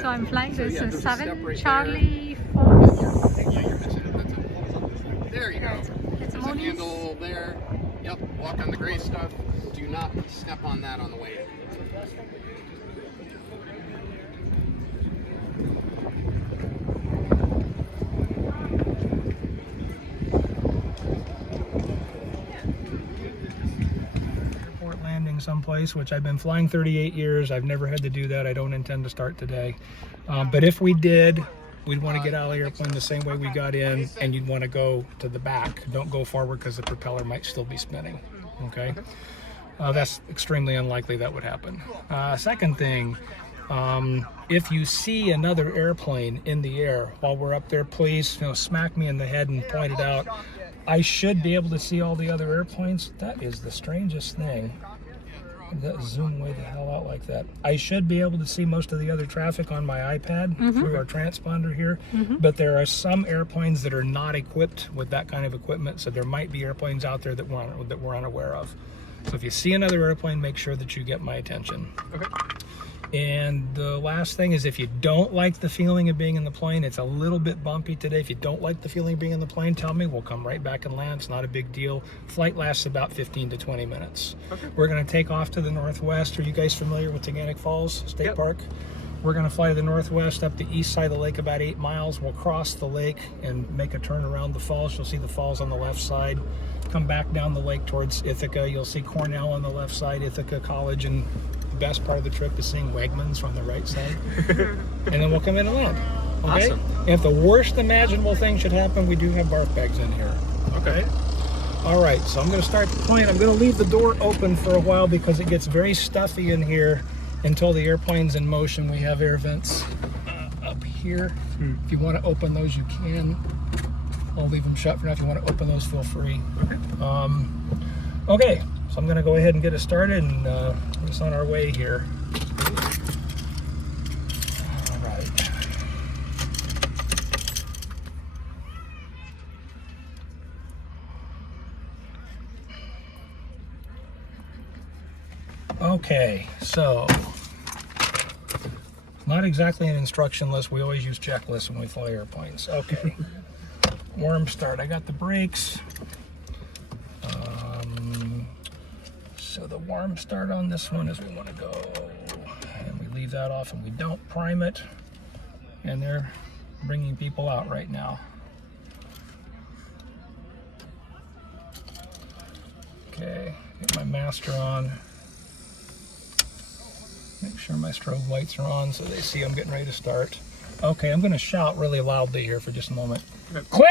So I'm flying this yeah, there's a step 7 right Charlie Fox. Yeah, you mentioned it. There you go. It's a There's a Mooney. handle there. Yep, walk on the gray stuff. Do not step on that on the way in. Airport landing someplace, which I've been flying 38 years. I've never had to do that. I don't intend to start today. But if we did, we'd want to get out of the airplane the same way we got in, and you'd want to go to the back. Don't go forward because the propeller might still be spinning. Okay? That's extremely unlikely that would happen. Second thing, if you see another airplane in the air while we're up there, please, smack me in the head and point it out. I should be able to see all the other airplanes. That is the strangest thing. That zoom way the hell out like that. I should be able to see most of the other traffic on my iPad through our transponder here, but there are some airplanes that are not equipped with that kind of equipment, so there might be airplanes out there that we're unaware of. So if you see another airplane, make sure that you get my attention. Okay. And the last thing is, if you don't like the feeling of being in the plane, it's a little bit bumpy today. If you don't like the feeling of being in the plane, tell me. We'll come right back and land. It's not a big deal. Flight lasts about 15 to 20 minutes. Okay. We're going to take off to the northwest. Are you guys familiar with Taganic Falls State Park? We're going to fly to the northwest up the east side of the lake about 8 miles. We'll cross the lake and make a turn around the falls. You'll see the falls on the left side. Come back down the lake towards Ithaca. You'll see Cornell on the left side, Ithaca College, and the best part of the trip is seeing Wegmans from the right side. And then we'll come in and land. Okay? Awesome. And if the worst imaginable thing should happen, we do have barf bags in here. Okay. All right, so I'm going to start the plane. I'm going to leave the door open for a while because it gets very stuffy in here until the airplane's in motion. We have air vents up here. If you want to open those, you can. I'll leave them shut for now. If you want to open those, feel free. Okay, so I'm going to go ahead and get it started and get us on our way here. All right. Okay, so not exactly an instruction list. We always use checklists when we fly airplanes. Okay. Warm start. I got the brakes. So the warm start on this one is we want to go, and we leave that off and we don't prime it. And they're bringing people out right now. Okay, get my master on. Make sure my strobe lights are on so they see I'm getting ready to start. Okay, I'm going to shout really loudly here for just a moment. Okay. Clear!